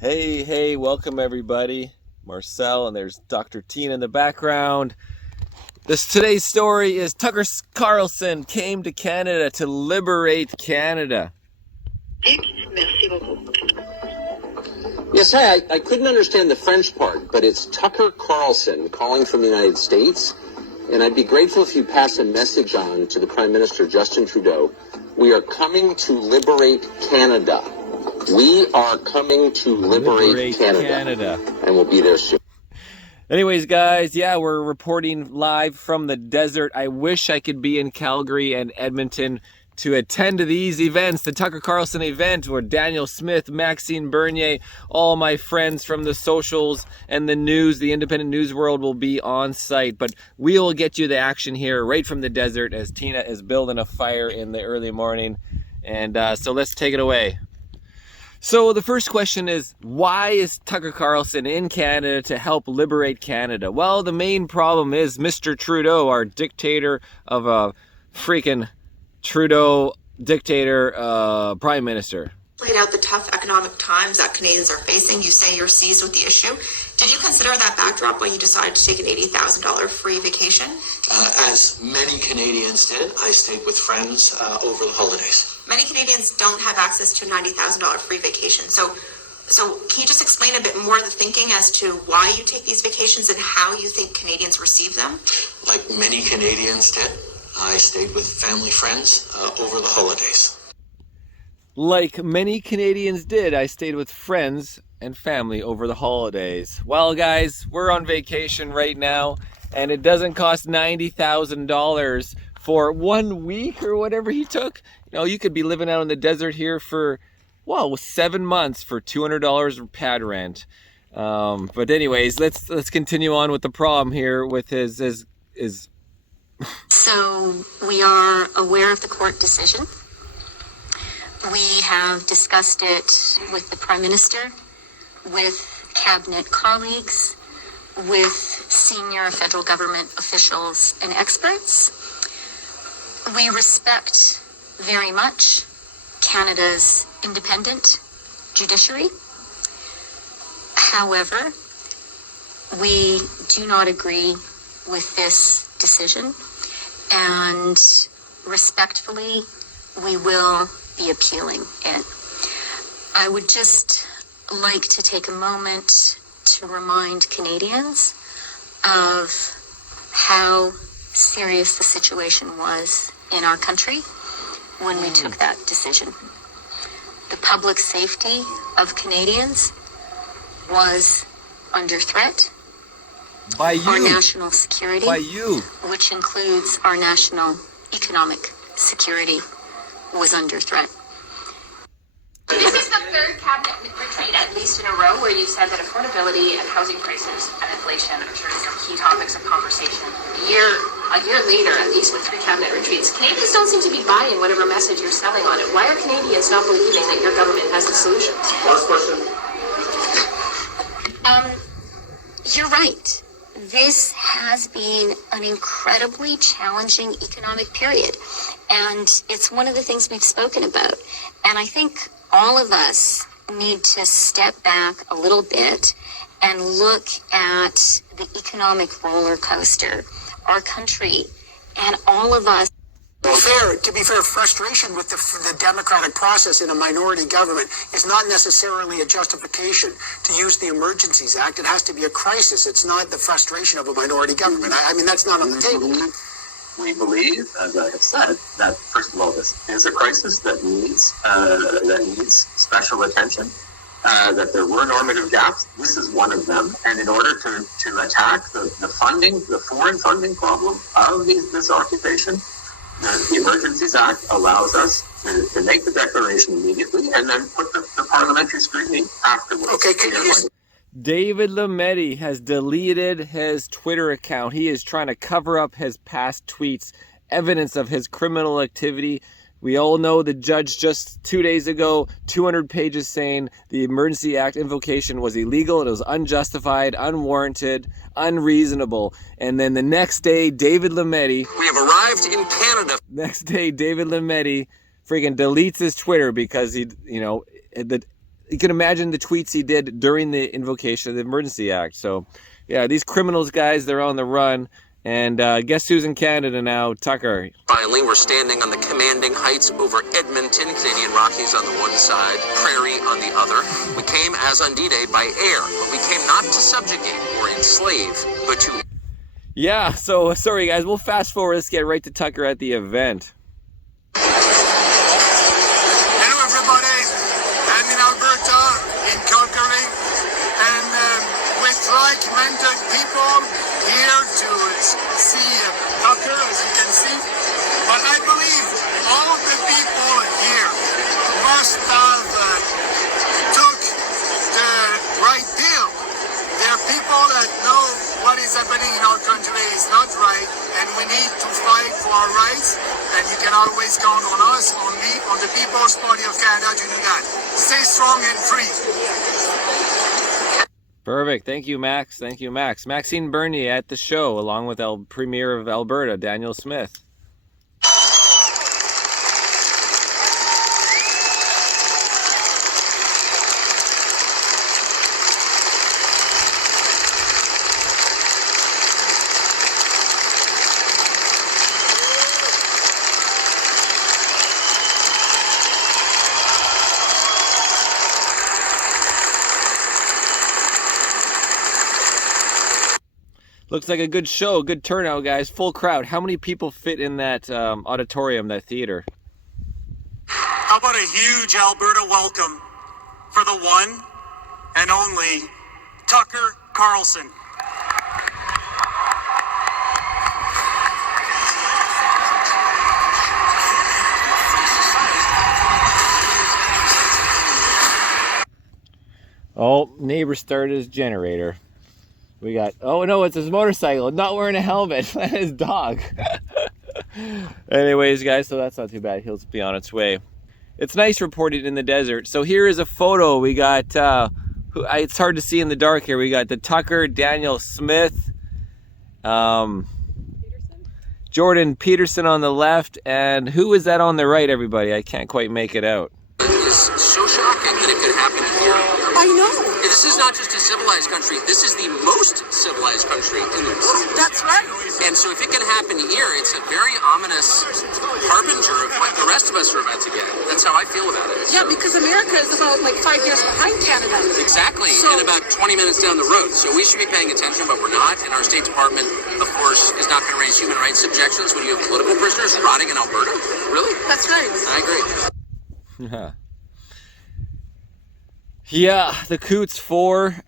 Hey, welcome everybody. Marcel, and there's Dr. Tina in the background. Today's story is Tucker Carlson came to Canada to liberate Canada. Yes, hi. I couldn't understand the French part, but it's Tucker Carlson calling from the United States, and I'd be grateful if you pass a message on to the Prime Minister, Justin Trudeau. We are coming to liberate Canada. We are coming to liberate Canada, and we'll be there soon. Anyways, guys, yeah, we're reporting live from the desert. I wish I could be in Calgary and Edmonton to attend to these events, the Tucker Carlson event where Daniel Smith, Maxime Bernier, all my friends from the socials and the news, the independent news world will be on site. But we'll get you the action here right from the desert as Tina is building a fire in the early morning. And so let's take it away. So the first question is, why is Tucker Carlson in Canada to help liberate Canada? Well, the main problem is Mr. Trudeau, our dictator of a freaking Trudeau dictator prime minister. Laid out the tough economic times that Canadians are facing. You say you're seized with the issue. Did you consider that backdrop when you decided to take an $80,000 free vacation? As many Canadians did, I stayed with friends over the holidays. Many Canadians don't have access to a $90,000 free vacation. So can you just explain a bit more the thinking as to why you take these vacations and how you think Canadians receive them? Like many Canadians did, I stayed with family friends over the holidays. Like many Canadians did, I stayed with friends and family over the holidays. Well, guys, we're on vacation right now, and it doesn't cost $90,000 for 1 week or whatever he took. You know, you could be living out in the desert here for, well, 7 months for $200 pad rent. But anyways, let's continue on with the problem here with his. So we are aware of the court decision. We have discussed it with the Prime Minister, with cabinet colleagues, with senior federal government officials and experts. We respect very much Canada's independent judiciary. However, we do not agree with this decision, and respectfully, we will be appealing it. I would just like to take a moment to remind Canadians of how serious the situation was in our country when we took that decision. The public safety of Canadians was under threat. By you. Our national security, by you, which includes our national economic security, was under threat. This is the third cabinet retreat, at least in a row, where you've said that affordability and housing prices and inflation are sort of your key topics of conversation. A year later, at least with 3 cabinet retreats, Canadians don't seem to be buying whatever message you're selling on it. Why are Canadians not believing that your government has the solutions? Last question. You're right. This has been an incredibly challenging economic period, and it's one of the things we've spoken about. And I think all of us need to step back a little bit and look at the economic roller coaster our country and all of us. To be fair, frustration with the democratic process in a minority government is not necessarily a justification to use the Emergencies Act. It has to be a crisis. It's not the frustration of a minority government. I mean, that's not on the table. We believe, as I have said, that first of all, this is a crisis that needs special attention. That there were normative gaps. This is one of them. And in order to attack the foreign funding problem of this occupation, the Emergencies Act allows us to make the declaration immediately and then put the parliamentary scrutiny afterwards. Okay, can you use... David Lametti has deleted his Twitter account. He is trying to cover up his past tweets, evidence of his criminal activity. We all know the judge just 2 days ago, 200 pages saying the Emergency Act invocation was illegal, it was unjustified, unwarranted, unreasonable. And then the next day, David Lametti... We have arrived in Canada. Next day, David Lametti freaking deletes his Twitter because he, you know, you can imagine the tweets he did during the invocation of the Emergency Act. So, yeah, these criminals, guys, they're on the run. And guess who's in Canada now? Tucker. Finally, we're standing on the commanding heights over Edmonton, Canadian Rockies on the one side, Prairie on the other. We came as on D-Day by air, but we came not to subjugate or enslave, but to... Yeah, so sorry guys, we'll fast forward. Let's get right to Tucker at the event. Hello everybody, I'm in Alberta, in Calgary, and with like-minded people here to see Tucker, as you can see. But I believe all of the people here must have took the right deal. There are people that know what is happening in our country is not right, and we need to fight for our rights, and you can always count on us, on me, on the People's Party of Canada to do that. Stay strong and free. Perfect. Thank you, Max. Thank you, Max. Maxine Bernier at the show, along with Premier of Alberta, Daniel Smith. Looks like a good show, good turnout, guys. Full crowd. How many people fit in that auditorium, that theater? How about a huge Alberta welcome for the one and only Tucker Carlson. Oh, neighbor started his generator. We got, oh no, it's his motorcycle, not wearing a helmet, his dog. Anyways, guys, so that's not too bad. He'll be on its way. It's nice reporting in the desert. So here is a photo. We got, it's hard to see in the dark here. We got the Tucker, Daniel Smith, Jordan Peterson on the left, and who is that on the right, everybody? I can't quite make it out. It is so shocking that it could happen here. I know. This is not just a civilized country, this is the most civilized country in the world. That's right. And so if it can happen here, it's a very ominous harbinger of what the rest of us are about to get. That's how I feel about it. Yeah, because America is about like 5 years behind Canada. Exactly, So- and about 20 minutes down the road. So we should be paying attention, but we're not. And our State Department, of course, is not going to raise human rights objections when you have political prisoners rotting in Alberta. Really? That's right. I agree. Yeah, the Coots 4,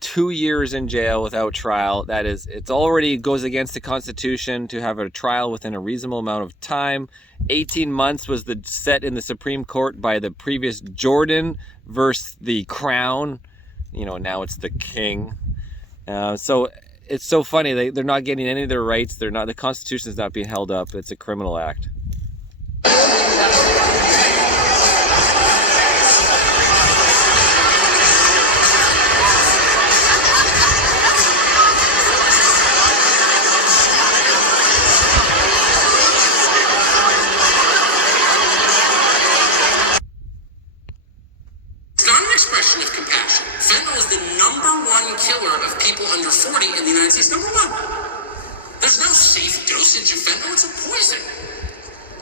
2 years in jail without trial. That is, it's already goes against the Constitution to have a trial within a reasonable amount of time. 18 months was the set in the Supreme Court by the previous Jordan versus the Crown. You know, now it's the King. So it's so funny. They're not getting any of their rights. They're not. The Constitution is not being held up. It's a criminal act. It's not an expression of compassion. Fentanyl is the #1 killer of people under 40 in the United States. #1. There's no safe dosage of fentanyl. It's a poison.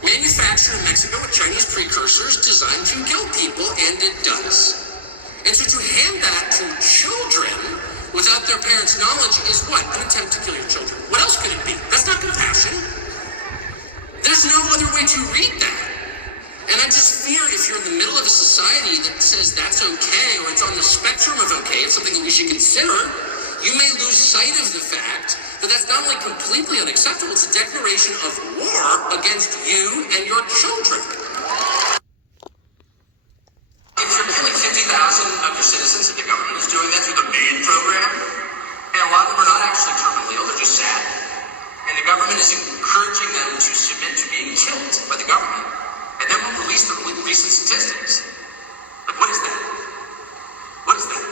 Manufactured in Mexico with Chinese precursors designed to kill people, and it does. And so to hand that to children without their parents' knowledge is what? An attempt to kill your children. What else could it be? That's not compassion. There's no other way to read that. And I just fear if you're in the middle of a society that says that's okay, or it's on the spectrum of okay, it's something that we should consider, you may lose sight of the fact that that's not only completely unacceptable, it's a declaration of war against you and your children. If you're killing 50,000 of your citizens and the government is doing that through the MAID program, and a lot of them are not actually terminally ill, they're just sad, and the government is encouraging them to submit to being killed by the government, and then we'll release the recent statistics. Like, what is that? What is that?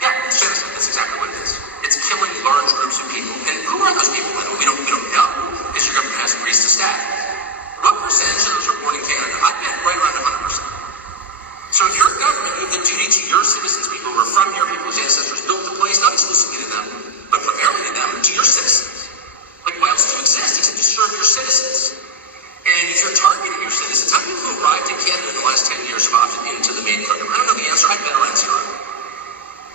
Yeah, it's genocide. That's exactly what it is. It's killing large groups of people. And who are those people? We don't know, because your government hasn't released a stat. What percentage of those are born in Canada? I bet right around 100%. So if you're you're a government, you have the duty to your citizens, people who are from here, people whose ancestors built the place, not exclusively to them, but primarily to them, to your citizens. Like, why else do you exist except to serve your citizens? And if you're targeting your citizens, how many people who arrived in Canada in the last 10 years have opted into the main program? I don't know the answer. I'd better answer it.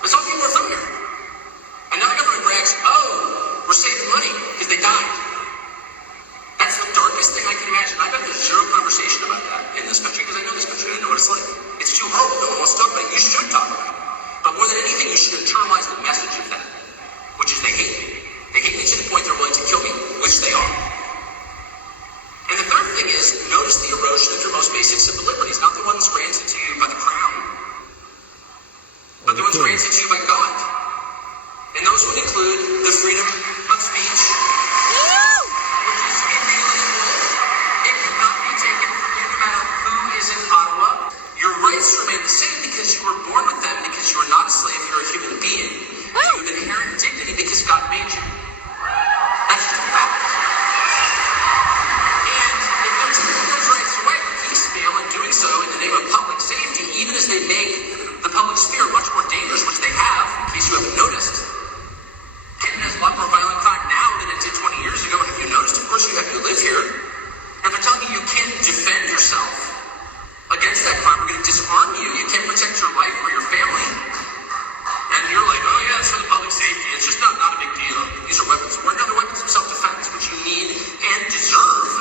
But some people are from here. And now the government brags, oh, we're saving money because they died. That's the darkest thing I can imagine. I bet there's zero conversation about that in this country because I know this country. I know what it's like. It's too horrible. No one wants to talk about it. You should talk about it. But more than anything, you should internalize the message of that, which is they hate me. They hate me to the point they're willing to kill me, which they are. And the third thing is, notice the erosion of your most basic civil liberties, not the ones granted to you by the crown, but the ones granted to you by God. And those would include the freedom of speech, which is inalienable. It cannot be taken from you no matter who is in Ottawa. Your rights remain the same because you were born with them, because you are not a slave, you're a human being. You have inherent dignity because God made you. That's just a fact. And if they're taking those rights away piecemeal and doing so in the name of public safety, even as they make the public sphere much more dangerous, which they have, in case you haven't noticed. Canada has a lot more violent crime now than it did 20 years ago. Have you noticed? Of course you have. You live here. And they're telling you you can't defend yourself against that crime. We're going to disarm you. You can't protect your life or your family. And you're like, oh yeah, it's for the public safety. It's just not a big deal. These are weapons. We're another weapons of self-defense, which you need and deserve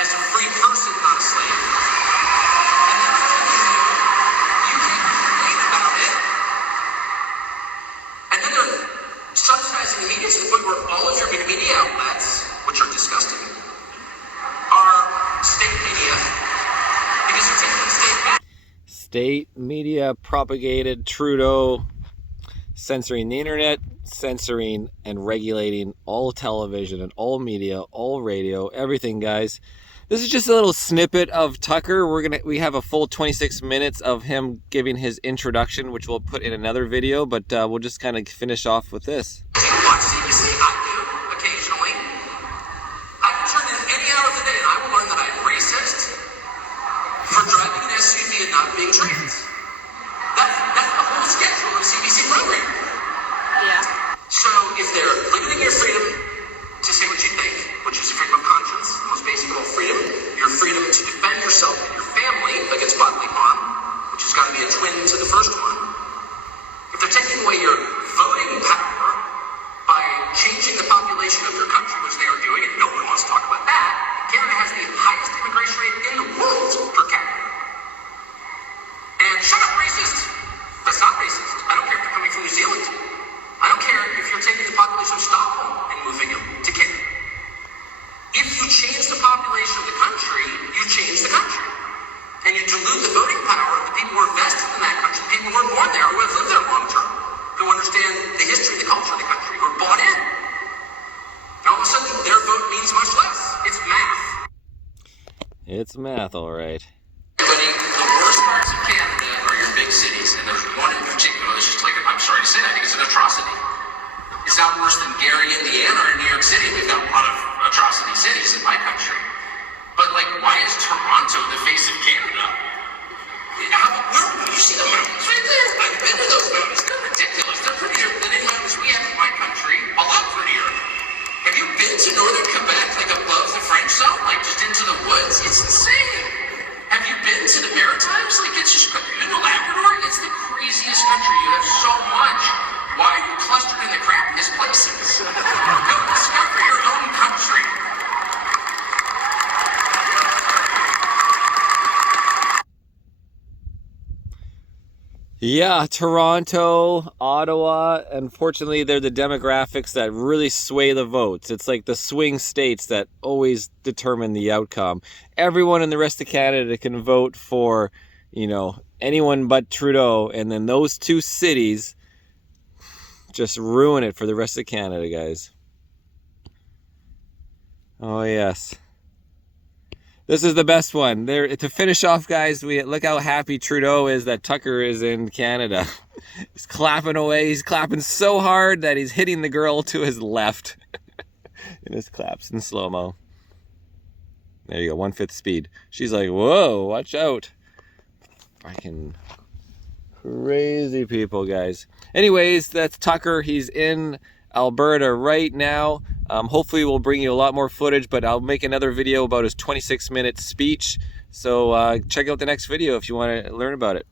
as a free person, not a slave. And then they're telling you can't complain about it. And then they're subsidizing the media to the point where all of your media outlets, which are disgusting, are state media because they're taking the state back. State media propagated Trudeau, censoring the internet, censoring and regulating all television and all media, all radio, everything, guys. This is just a little snippet of Tucker. We have a full 26 minutes of him giving his introduction, which we'll put in another video, but we'll just kind of finish off with this. Watch CBC, I do, occasionally. I can turn in any hour of the day and I will learn that I'm racist for driving an SUV and not being trans. That's the whole schedule of CBC program. Yeah. So if they're limiting your freedom to say what you think, which is freedom of conscience, the most basic of all freedom, your freedom to defend yourself and your family against bodily harm, which has got to be a twin to the first one. If they're taking away your voting power by changing the population of your country, which they are doing, and no one wants to talk about that, Canada has the highest immigration rate in the world per capita. And shut up, racist! That's not racist. I don't care if they're coming from New Zealand. I don't care if you're taking the population of Stockholm and moving them to Canada. If you change the population of the country, you change the country. And you dilute the voting power of the people who are vested in that country, the people who are born there, who have lived there long term, who understand the history and the culture of the country, who are bought in. And all of a sudden, their vote means much less. It's math. It's math, all right. Buddy, the worst parts of Canada are your big cities, and there's one in particular that's just like, I'm sorry to say that, I think it's an atrocity. It's not worse than Gary, Indiana, or New York City. We've got a lot of atrocity cities in my country. But, like, why is Toronto the face of Canada? Where you see the mountains right there? I've been to those mountains. They're ridiculous. They're prettier than any mountains we have in my country. A lot prettier. Have you been to northern Quebec, like above the French zone? Like, just into the woods? It's insane. Have you been to the Maritimes? Like, it's just, you know, Labrador? It's the craziest country. You have so much. Why are you clustered in the crappiest places? Go discover your own country. Yeah, Toronto, Ottawa, unfortunately, they're the demographics that really sway the votes. It's like the swing states that always determine the outcome. Everyone in the rest of Canada can vote for, you know, anyone but Trudeau, and then those two cities just ruin it for the rest of Canada, guys. Oh, yes. This is the best one. There to finish off, guys. Look how happy Trudeau is that Tucker is in Canada. He's clapping away. He's clapping so hard that he's hitting the girl to his left. And his claps in slow-mo. There you go, 1/5 speed. She's like, whoa, watch out. I can Crazy people, guys. Anyways, that's Tucker. He's in Alberta right now. Hopefully we'll bring you a lot more footage, but I'll make another video about his 26-minute speech. So check out the next video if you want to learn about it.